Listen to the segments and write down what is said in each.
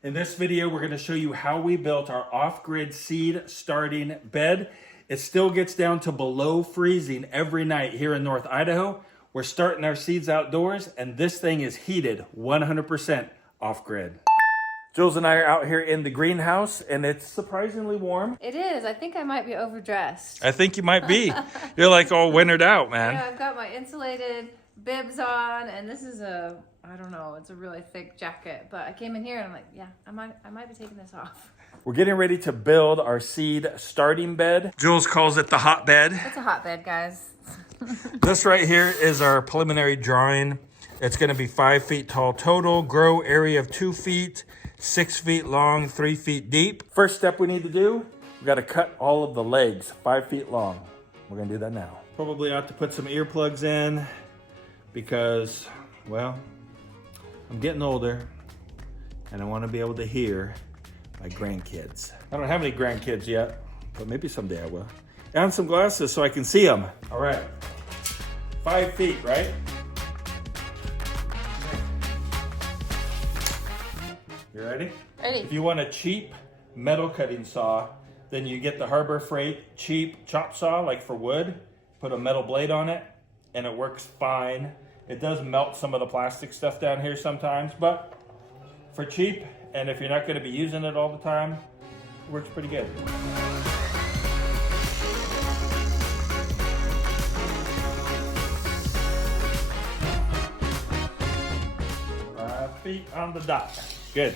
In this video, we're going to show you how we built our off-grid seed starting bed. It still gets down to below freezing every night here in North Idaho. We're starting our seeds outdoors, and this thing is heated 100% off-grid. Jules and I are out here in the greenhouse, and it's surprisingly warm. It is. I think I might be overdressed. I think you might be. You're like all wintered out, man. Yeah, I've got my insulated bibs on, and this is I don't know, it's a really thick jacket. But I came in here and I'm like, yeah, I might be taking this off. We're getting ready to build our seed starting bed. Jules calls it the hotbed. It's a hotbed, guys. This right here is our preliminary drawing. It's going to be 5 feet tall total, grow area of 2 feet, 6 feet long, 3 feet deep. First step we need to do, we got to cut all of the legs 5 feet long. We're going to do that now. Probably ought to put some earplugs in because, well, I'm getting older and I want to be able to hear my grandkids. I don't have any grandkids yet, but maybe someday I will. And some glasses so I can see them. All right, 5 feet, right? You ready? Ready. If you want a cheap metal cutting saw, then you get the Harbor Freight cheap chop saw, like for wood, put a metal blade on it, and it works fine. It does melt some of the plastic stuff down here sometimes, but for cheap, and if you're not gonna be using it all the time, it works pretty good. 5 feet on the dot. Good.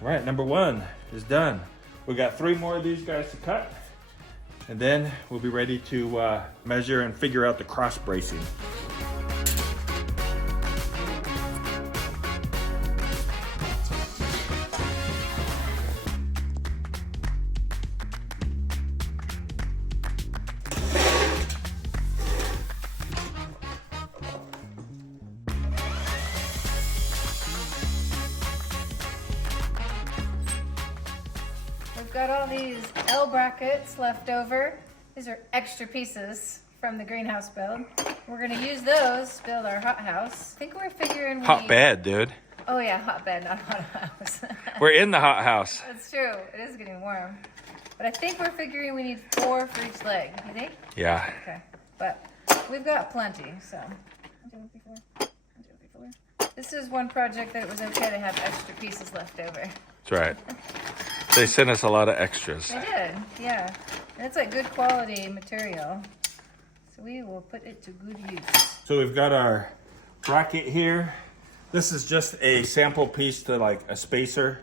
All right, number one is done. We got 3 more of these guys to cut, and then we'll be ready to measure and figure out the cross bracing. We've got all these L brackets left over. These are extra pieces from the greenhouse build. We're gonna use those to build our hot house. I think we're figuring we Hot bed, dude. Oh yeah, hot bed, not hot house. We're in the hot house. That's true. It is getting warm. But I think we're figuring we need 4 for each leg. You think? Yeah. Okay. But we've got plenty, so. This is one project that it was okay to have extra pieces left over. That's right. They sent us a lot of extras. They did, yeah. And it's like good quality material. So we will put it to good use. So we've got our bracket here. This is just a sample piece to like a spacer.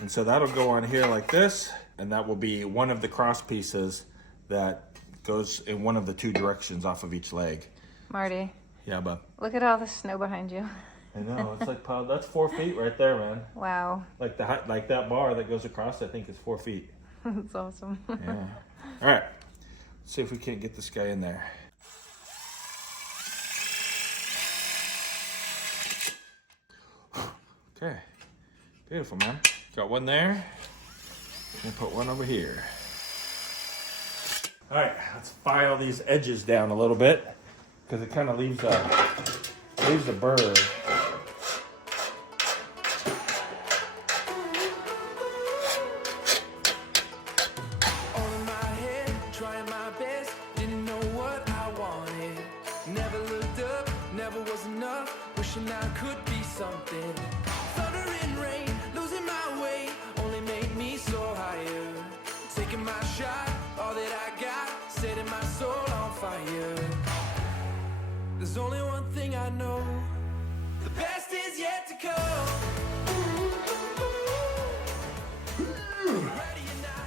And so that'll go on here like this. And that will be one of the cross pieces that goes in one of the 2 directions off of each leg. Marty. Yeah, bud. Look at all the snow behind you. I know, it's like, that's 4 feet right there, man. Wow. Like like that bar that goes across, I think is 4 feet. That's awesome. Yeah. All right, let's see if we can't get this guy in there. Okay, beautiful, man. Got one there. We'll put one over here. All right, let's file these edges down a little bit because it kind of leaves a burr. I could be something. Thunder and rain, losing my way, only made me so higher. Taking my shot, all that I got, setting my soul on fire. There's only one thing I know, the best is yet to come.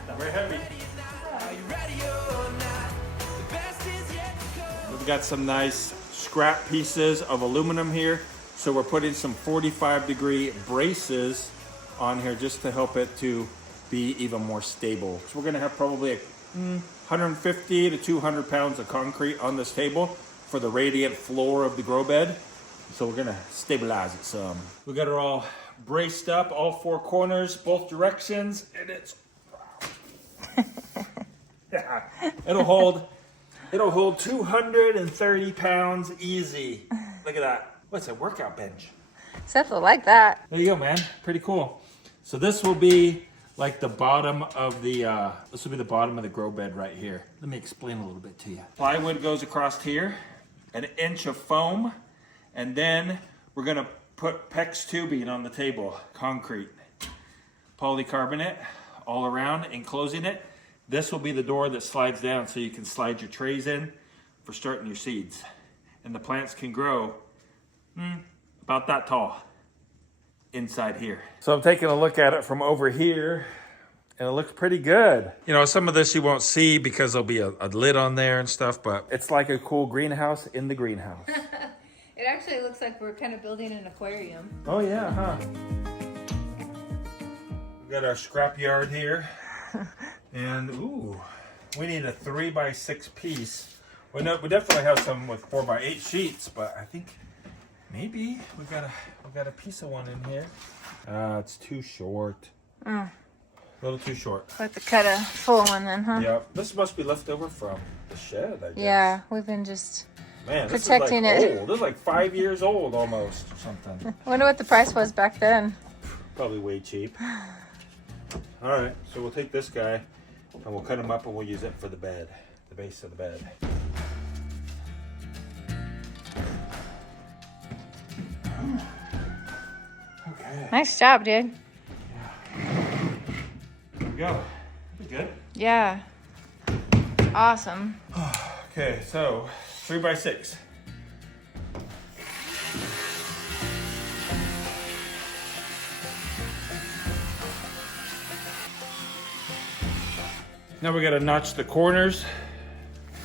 Not very heavy. Are you ready or not? The best is yet to come. We've got some nice scrap pieces of aluminum here. So we're putting some 45-degree braces on here just to help it to be even more stable. So we're gonna have probably 150 to 200 pounds of concrete on this table for the radiant floor of the grow bed. So we're gonna stabilize it some. We got it all braced up, all 4 corners, both directions, and it's, yeah, it'll hold 230 pounds easy. Look at that. What's a workout bench? Seth will like that. There you go, man. Pretty cool. So this will be like the bottom of the, this will be the bottom of the grow bed right here. Let me explain a little bit to you. Plywood goes across here, an inch of foam, and then we're gonna put PEX tubing on the table, concrete, polycarbonate all around, enclosing it. This will be the door that slides down so you can slide your trays in for starting your seeds. And the plants can grow about that tall inside here. So I'm taking a look at it from over here, and it looks pretty good. You know, some of this you won't see because there'll be a lid on there and stuff, but it's like a cool greenhouse in the greenhouse. It actually looks like we're kind of building an aquarium. Oh yeah, huh? We've got our scrap yard here. And ooh, we need a 3x6 piece. We definitely have some with 4x8 sheets, but I think maybe we got a piece of one in here. It's too short. A little too short. We'll have to cut a full one then, huh? Yeah, this must be left over from the shed, I guess. Yeah, we've been just protecting protecting it. Old. This is like 5 years old almost or something. I wonder what the price was back then. Probably way cheap. All right, so we'll take this guy and we'll cut him up and we'll use it for the bed, the base of the bed. Okay. Nice job, dude. There we go. Pretty good. Yeah. Awesome. Okay, so 3x6. Now we gotta notch the corners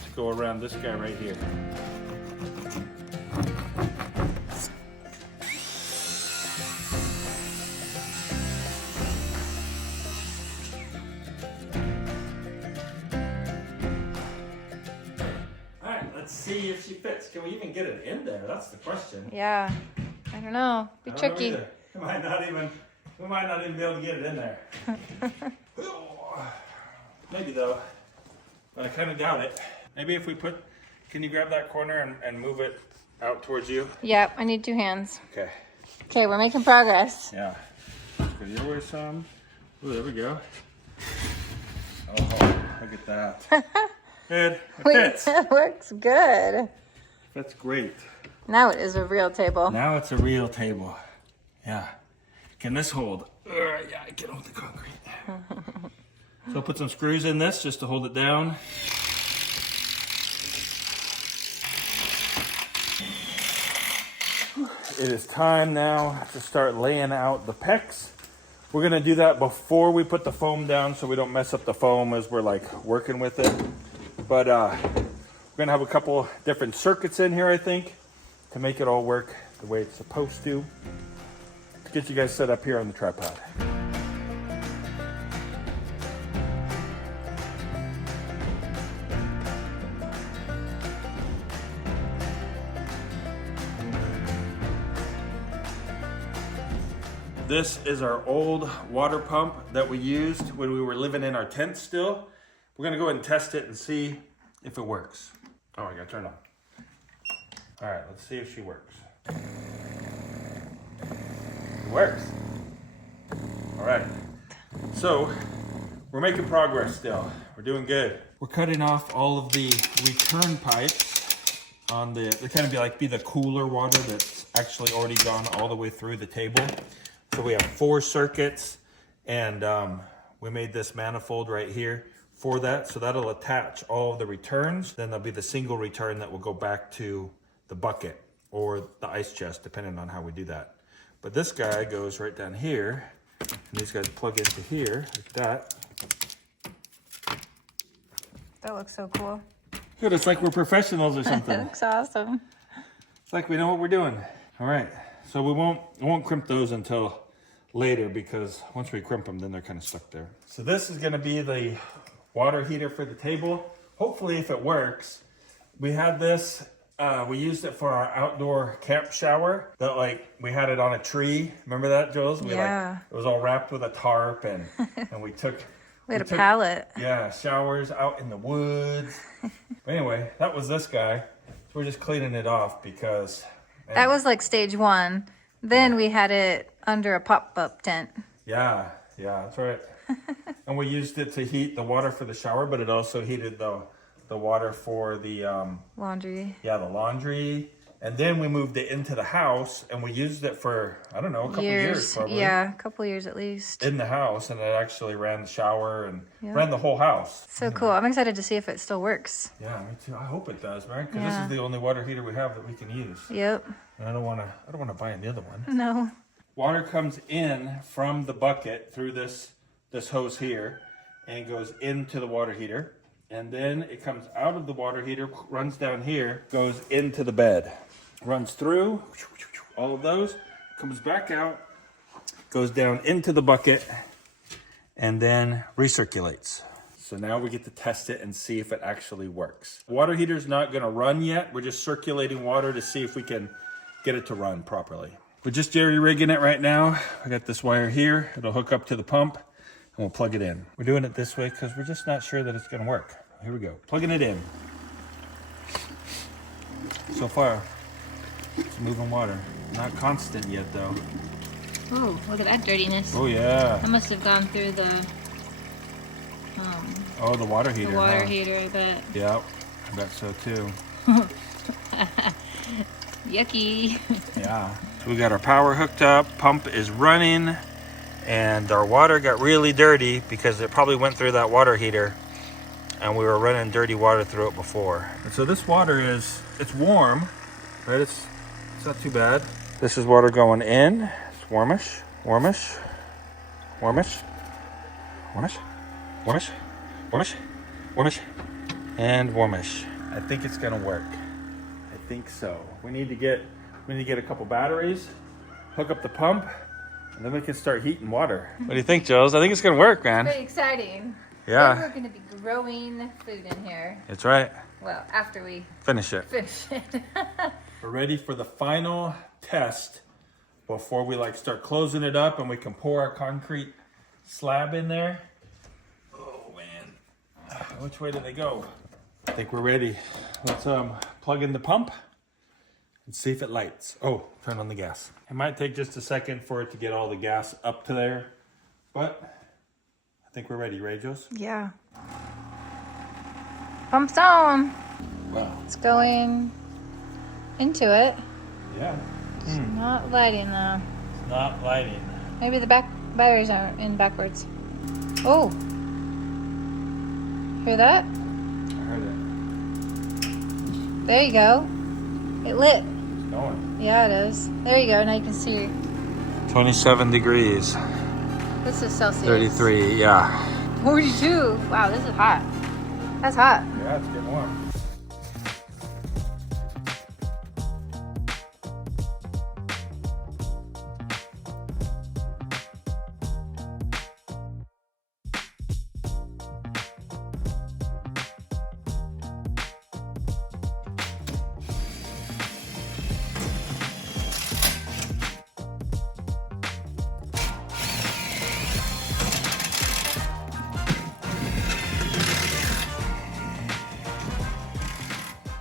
to go around this guy right here. All right, let's see if she fits. Can we even get it in there? That's the question. Yeah. I don't know. Be tricky. We might not even be able to get it in there. Maybe though, but I kind of doubt it. Maybe if we can you grab that corner and move it out towards you? Yep, I need 2 hands. Okay. Okay, we're making progress. Yeah. Put your way some. Ooh, there we go. Oh, look at that. Good. It fits. It works good. That's great. Now it is a real table. Now it's a real table. Yeah. Can this hold? Yeah, I can hold the concrete. So I'll put some screws in this just to hold it down. It is time now to start laying out the PEX. We're gonna do that before we put the foam down so we don't mess up the foam as we're like working with it. But we're gonna have a couple different circuits in here, I think, to make it all work the way it's supposed to. Let's get you guys set up here on the tripod. This is our old water pump that we used when we were living in our tent still. We're gonna go ahead and test it and see if it works. Oh, I gotta turn it on. All right, let's see if she works. It works. All right, so we're making progress still. We're doing good. We're cutting off all of the return pipes on they kind of be the cooler water that's actually already gone all the way through the table. So we have 4 circuits, and we made this manifold right here for that. So that'll attach all of the returns. Then there'll be the single return that will go back to the bucket or the ice chest, depending on how we do that. But this guy goes right down here, and these guys plug into here like that. That looks so cool. Good, it's like we're professionals or something. That looks awesome. It's like we know what we're doing. All right, so we won't crimp those until later, because once we crimp them, then they're kind of stuck there. So this is gonna be the water heater for the table. Hopefully, if it works. We had this, we used it for our outdoor camp shower. That we had it on a tree. Remember that, Jules? Yeah. It was all wrapped with a tarp, and we took. We had a pallet. Yeah, showers out in the woods. But anyway, that was this guy. So we're just cleaning it off because. That was like stage 1. Then we had it under a pop-up tent. Yeah, that's right. And we used it to heat the water for the shower, but it also heated the water for the Laundry. yeah, the laundry. And then we moved it into the house, and we used it for, I don't know, a couple years probably. Yeah, a couple years at least. In the house, and it actually ran the shower and Yeah. ran the whole house. So cool. I'm excited to see if it still works. Yeah, me too. I hope it does, right? Because Yeah. this is the only water heater we have that we can use. Yep. And I don't want to buy another one. No. Water comes in from the bucket through this hose here, and goes into the water heater. And then it comes out of the water heater, runs down here, goes into the bed. Runs through all of those, comes back out, goes down into the bucket, and then recirculates. So now we get to test it and see if it actually works. Water heater's not gonna run yet. We're just circulating water to see if we can get it to run properly. We're just jerry rigging it right now. I got this wire here. It'll hook up to the pump and we'll plug it in. We're doing it this way because we're just not sure that it's gonna work. Here we go, plugging it in. So far, it's moving water. Not constant yet though. Ooh, look at that dirtiness. Oh yeah. That must have gone through the Oh, the water heater. huh? heater, I bet. Yep, I bet so too. Yucky. Yeah. So we got our power hooked up, pump is running, and our water got really dirty because it probably went through that water heater and we were running dirty water through it before. And so this water it's warm, right? It's not too bad. This is water going in. It's warmish, warmish, warmish, warmish, warmish, warmish, warmish, and warmish. I think it's gonna work. I think so. We need to get a couple batteries, hook up the pump, and then we can start heating water. What do you think, Jules? I think it's gonna work, man. Pretty exciting. Yeah. Then we're going to be growing food in here. That's right. Well, after we Finish it. finish it. We're ready for the final test before we start closing it up and we can pour our concrete slab in there. Oh man, which way do they go? I think we're ready. Let's plug in the pump and see if it lights. Oh, turn on the gas. It might take just a second for it to get all the gas up to there, but I think we're ready, right, Jules? Yeah. Pump's on. Wow. It's going into it. Yeah. It's not lighting though. It's not lighting. Maybe the back batteries are in backwards. Oh. Hear that? I heard it. There you go. It lit. It's going. Yeah, it is. There you go. Now you can see. 27 degrees. This is Celsius. 33, yeah. 42. Wow, this is hot. That's hot. Yeah, it's getting warm.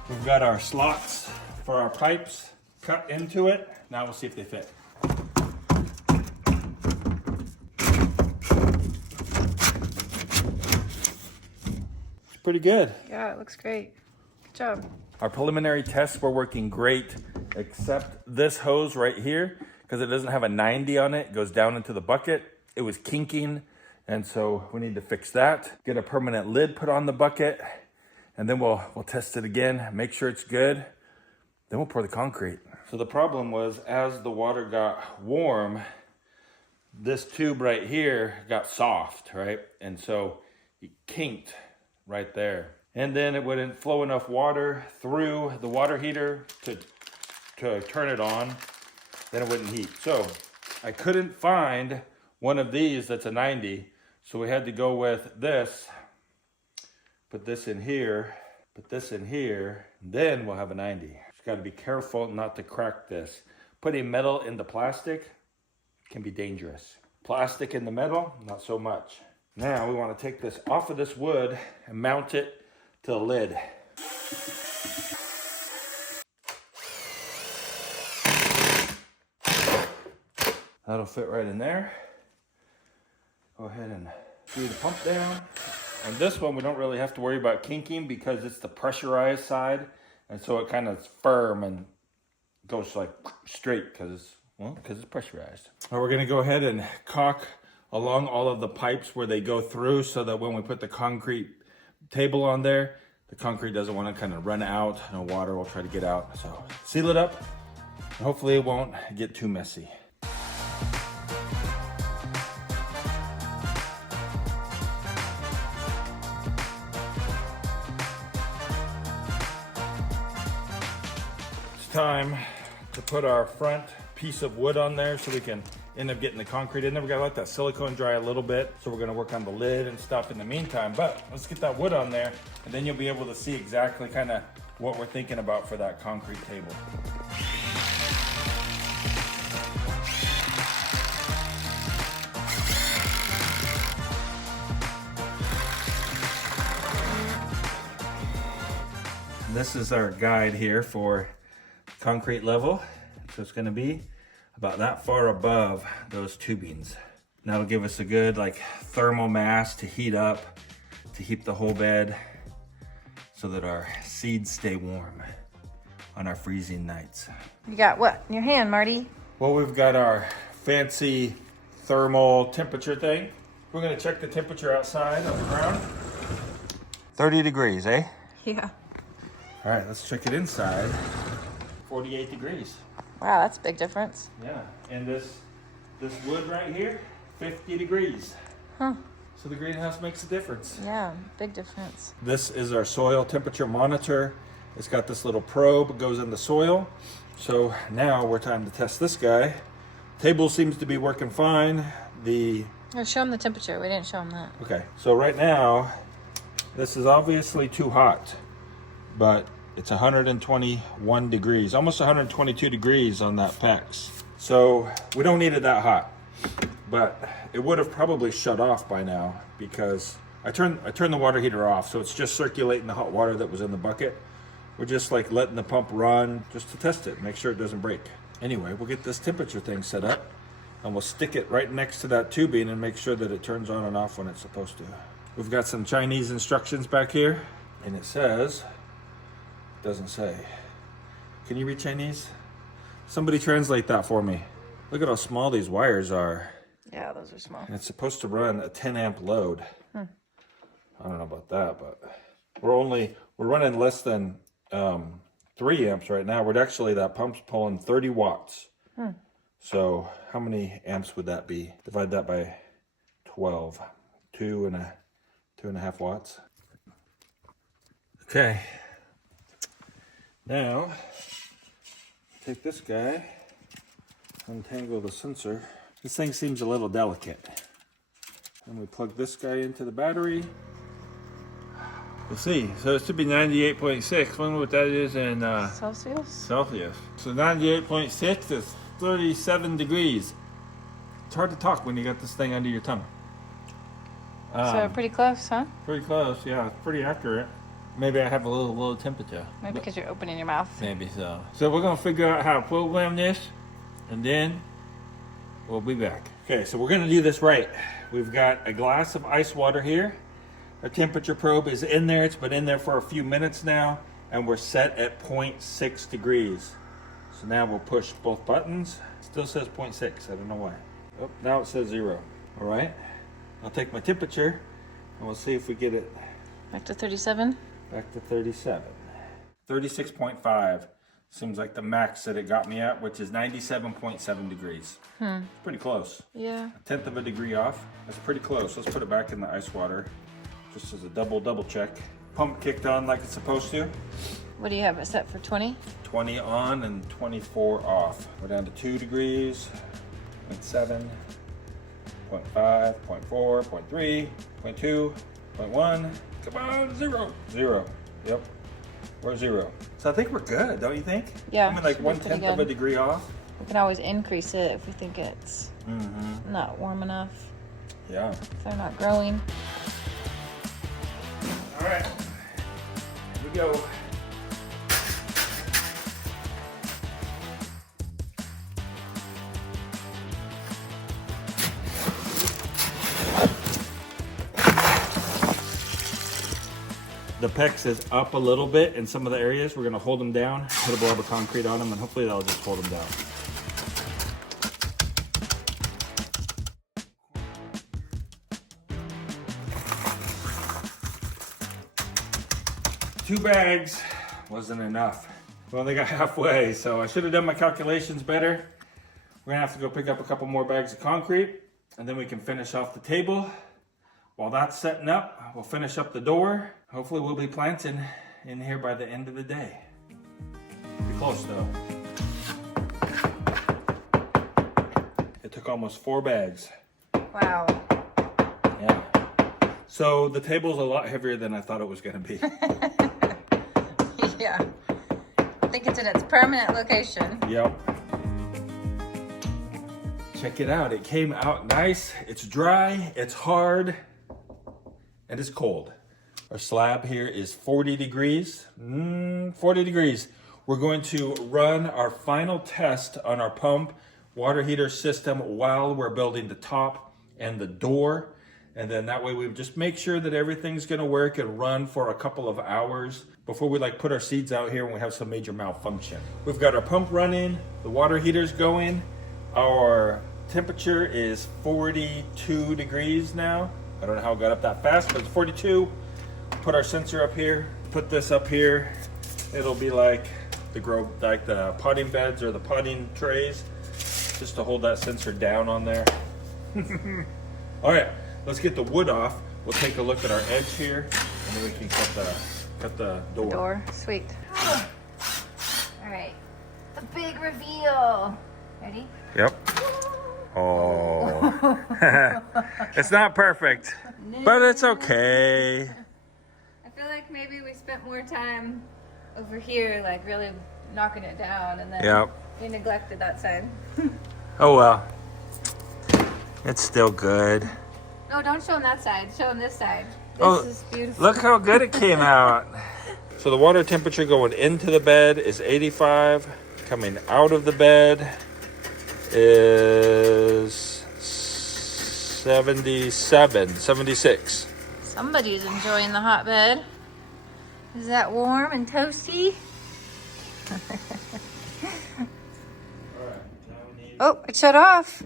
We've got our slots for our pipes cut into it. Now we'll see if they fit. It's pretty good. Yeah, it looks great. Good job. Our preliminary tests were working great, except this hose right here, because it doesn't have a 90 on it, goes down into the bucket. It was kinking, and so we need to fix that. Get a permanent lid put on the bucket, and then we'll test it again, make sure it's good. Then we'll pour the concrete. So the problem was, as the water got warm, this tube right here got soft, right? And so it kinked right there. And then it wouldn't flow enough water through the water heater to turn it on, then it wouldn't heat. So I couldn't find one of these that's a 90, so we had to go with this. Put this in here, put this in here, then we'll have a 90. Just gotta be careful not to crack this. Putting metal into plastic can be dangerous. Plastic in the metal, not so much. Now we wanna take this off of this wood and mount it to the lid. That'll fit right in there. Go ahead and screw the pump down. And this one we don't really have to worry about kinking because it's the pressurized side. And so it kind of is firm and goes like straight because it's pressurized. Now we're gonna go ahead and caulk along all of the pipes where they go through so that when we put the concrete table on there, the concrete doesn't want to kind of run out. No water will try to get out. So seal it up. And hopefully it won't get too messy. It's time to put our front piece of wood on there so we can end up getting the concrete in there. We gotta let that silicone dry a little bit. So we're gonna work on the lid and stuff in the meantime, but let's get that wood on there and then you'll be able to see exactly kind of what we're thinking about for that concrete table. This is our guide here for concrete level. So it's gonna be about that far above those tubings. And that'll give us a good like thermal mass to heat up, to heat the whole bed so that our seeds stay warm on our freezing nights. You got what in your hand, Marty? Well, we've got our fancy thermal temperature thing. We're gonna check the temperature outside on the ground. 30 degrees, eh? Yeah. All right, let's check it inside. 48 degrees. Wow, that's a big difference. Yeah, and this wood right here, 50 degrees. Huh. So the greenhouse makes a difference. Yeah, big difference. This is our soil temperature monitor. It's got this little probe, it goes in the soil. So now we're time to test this guy. Table seems to be working fine. Show them the temperature. We didn't show them that. Okay, so right now, this is obviously too hot, but it's 121 degrees, almost 122 degrees on that PEX. So we don't need it that hot, but it would have probably shut off by now because I turned the water heater off, so it's just circulating the hot water that was in the bucket. We're just like letting the pump run just to test it, make sure it doesn't break. Anyway, we'll get this temperature thing set up and we'll stick it right next to that tubing and make sure that it turns on and off when it's supposed to. We've got some Chinese instructions back here and it says, doesn't say. Can you read Chinese? Somebody translate that for me. Look at how small these wires are. Yeah, those are small. And it's supposed to run a 10 amp load. I don't know about that, but we're running less than 3 amps right now. That pump's pulling 30 watts. So how many amps would that be? Divide that by 12. 2.5 watts. Okay. Now, take this guy, untangle the sensor. This thing seems a little delicate. And we plug this guy into the battery. We'll see. So it should be 98.6. Wonder what that is in Celsius? Celsius. So 98.6 is 37 degrees. It's hard to talk when you got this thing under your tongue. So pretty close, huh? Pretty close, yeah. It's pretty accurate. Maybe I have a little low temperature. Maybe because you're opening your mouth. Maybe so. So we're gonna figure out how to program this, and then we'll be back. Okay, so we're gonna do this right. We've got a glass of ice water here. Our temperature probe is in there. It's been in there for a few minutes now, and we're set at 0.6 degrees. So now we'll push both buttons. It still says 0.6, I don't know why. Oh, now it says 0. All right, I'll take my temperature, and we'll see if we get it Back to 37? back to 37. 36.5 seems like the max that it got me at, which is 97.7 degrees. Pretty close. Yeah. 1/10 of a degree off. That's pretty close. Let's put it back in the ice water just as a double check. Pump kicked on like it's supposed to. What do you have it set for, 20? 20 on and 24 off. We're down to 2 degrees, 0.7, 0.5, 0.4, 0.3, 0.2, 0.1. Come on, 0. 0. Yep. We're 0. So I think we're good, don't you think? Yeah, I mean, like should be pretty 1/10 of a good. degree off. We can always increase it if we think it's not warm enough. Yeah. If they're not growing. All right. Here we go. the PEX is up a little bit in some of the areas. We're gonna hold them down, put a blob of concrete on them, and hopefully that'll just hold them down. 2 bags wasn't enough. Well, they got halfway, so I should have done my calculations better. We're gonna have to go pick up a couple more bags of concrete, and then we can finish off the table. While that's setting up, we'll finish up the door. Hopefully we'll be planting in here by the end of the day. Be close though. It took almost 4 bags. Wow. Yeah. So the table's a lot heavier than I thought it was gonna be. Yeah. I think it's in its permanent location. Yep. Check it out. It came out nice. It's dry, it's hard, and it's cold. Our slab here is 40 degrees. 40 degrees. We're going to run our final test on our pump water heater system while we're building the top and the door. And then that way we just make sure that everything's gonna work and run for a couple of hours before we put our seeds out here and we have some major malfunction. We've got our pump running, the water heater's going. Our temperature is 42 degrees now. I don't know how it got up that fast, but it's 42. Put our sensor up here, put this up here. It'll be like the potting beds or the potting trays, just to hold that sensor down on there. All right, let's get the wood off. We'll take a look at our edge here, and then we can cut the door. Door, sweet. All right, the big reveal. Ready? Yep. Oh. It's not perfect, but it's okay. I feel like maybe we spent more time over here, like really knocking it down, and then Yep. we neglected that side. Oh well. It's still good. No, don't show them that side. Show them this side. This Oh, is beautiful. look how good it came out. So the water temperature going into the bed is 85. Coming out of the bed is 77, 76. Somebody's enjoying the hot bed. Is that warm and toasty? Oh, it shut off.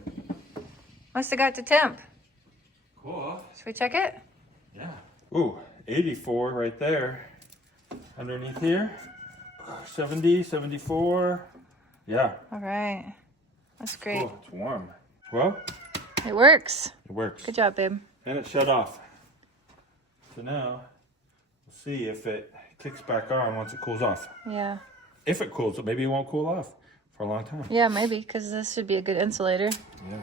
Must have got to temp. Cool. Should we check it? Yeah. Ooh, 84 right there. Underneath here. 70, 74. Yeah. All right. That's great. Cool. It's warm. Well, It works. it works. Good job, babe. And it shut off. So now, we'll see if it kicks back on once it cools off. Yeah. If it cools, maybe it won't cool off for a long time. Yeah, maybe, because this should be a good insulator. Yeah.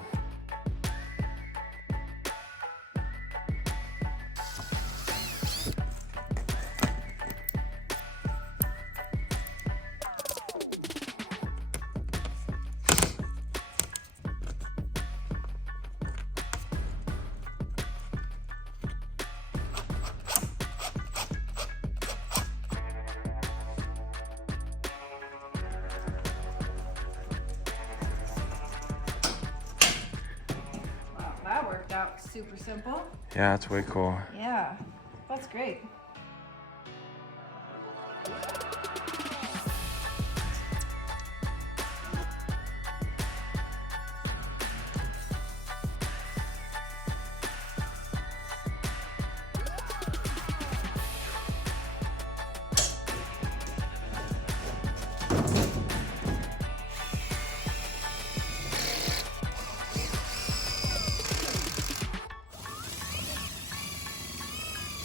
That worked out super simple. Yeah, it's way cool. Yeah, that's great.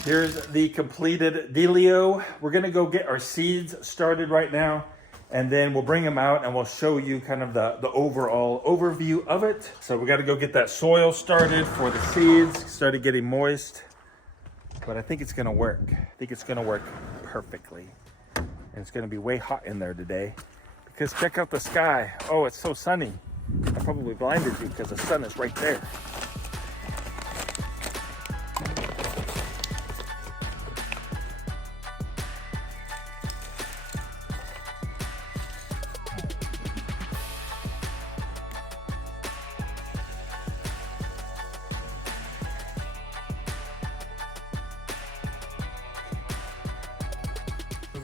Here's the completed dealio. We're gonna go get our seeds started right now, and then we'll bring them out and we'll show you kind of the overall overview of it. So we gotta go get that soil started for the seeds, started getting moist. But I think it's gonna work. I think it's gonna work perfectly. And it's gonna be way hot in there today because check out the sky. Oh, it's so sunny. I probably blinded you because the sun is right there.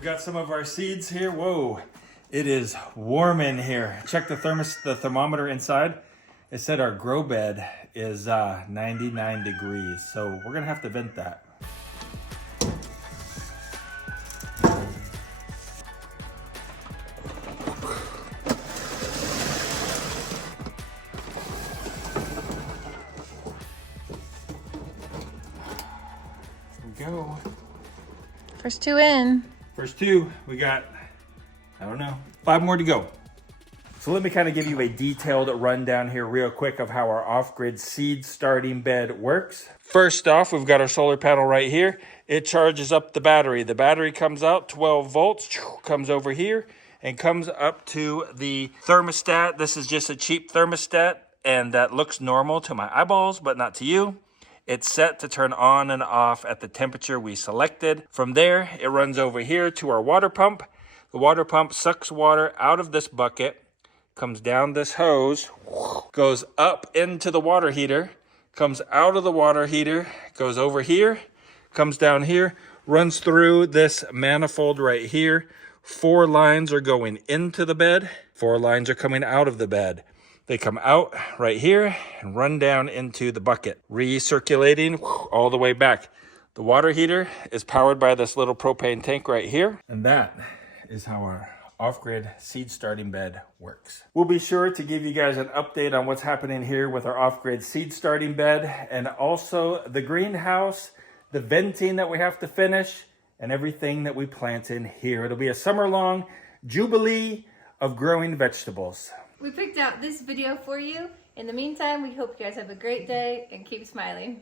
got some of our seeds here. Whoa, it is warm in here. Check the thermometer inside. It said our grow bed is 99 degrees, so we're gonna have to vent that. Go. First two in. First two, we got, I don't know, 5 more to go. So let me kind of give you a detailed rundown here real quick of how our off-grid seed starting bed works. First off, we've got our solar panel right here. It charges up the battery. The battery comes out 12 volts, comes over here and comes up to the thermostat. This is just a cheap thermostat and that looks normal to my eyeballs, but not to you. It's set to turn on and off at the temperature we selected. From there, it runs over here to our water pump. The water pump sucks water out of this bucket, comes down this hose, goes up into the water heater, comes out of the water heater, goes over here, comes down here, runs through this manifold right here. 4 lines are going into the bed, 4 lines are coming out of the bed. They come out right here and run down into the bucket, recirculating all the way back. The water heater is powered by this little propane tank right here. And that is how our off-grid seed starting bed works. We'll be sure to give you guys an update on what's happening here with our off-grid seed starting bed and also the greenhouse, the venting that we have to finish, and everything that we plant in here. It'll be a summer-long jubilee of growing vegetables. We picked out this video for you. In the meantime, we hope you guys have a great day and keep smiling.